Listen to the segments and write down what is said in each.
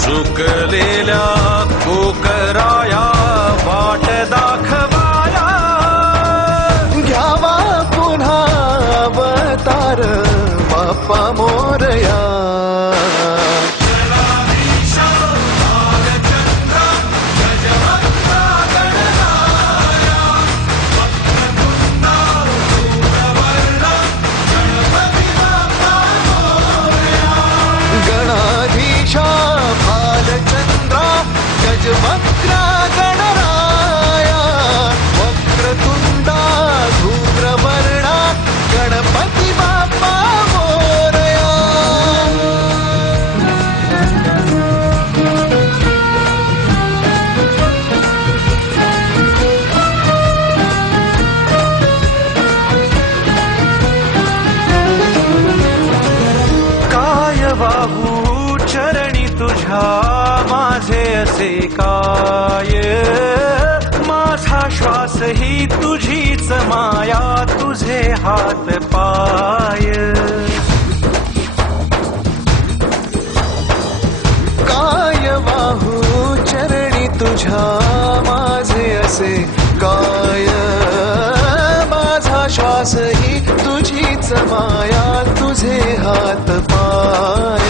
चुकलेल्या कोकराया वाट दाखवाया, घ्यावा पुन्हा अवतार बाप्पा मोरया. गणाधीशा भालचंद्रा गजवक्रा गणराया, वक्रतुंडा धूम्रवर्णा गणपती बाप्पा मोरया. काय वाहू चरणी तुझ्या माझे असे काय, माझा श्वास ही तुझीच माया, तुझे हात पाय. काय वाहू चरणी तुझ्या माझे असे काय, माझा श्वास ही तुझीच माया, तुझे हात पाय.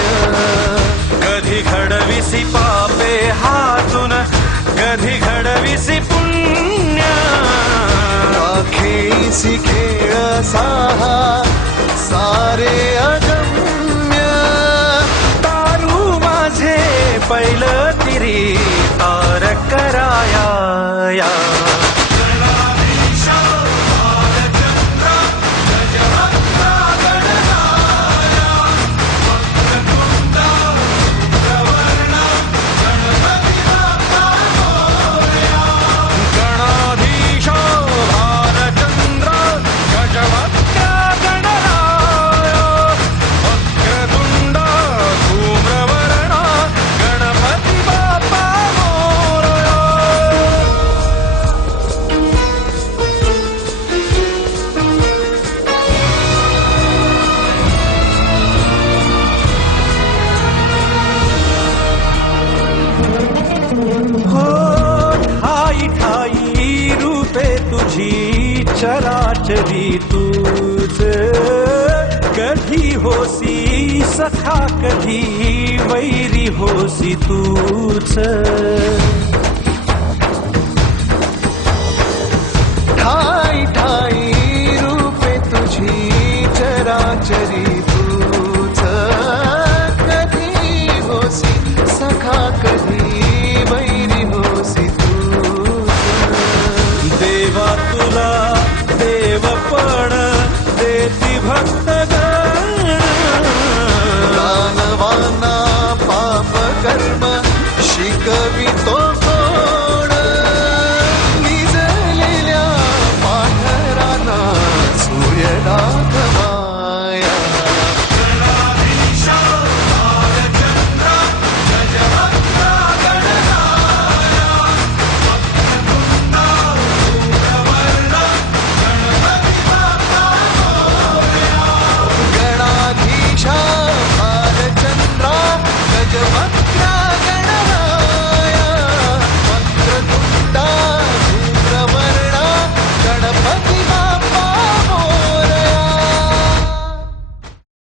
कधी घडविसी पापे हातून, कधी घडविसी पुण्य, राखेसी खेळ साहा सारे अगम्य. तारू माझे पहिलं तिरी तार कराया या. चराचरी तूच, कधी होसी सखा कधी वैरी होसी तूच. ठाई ठाई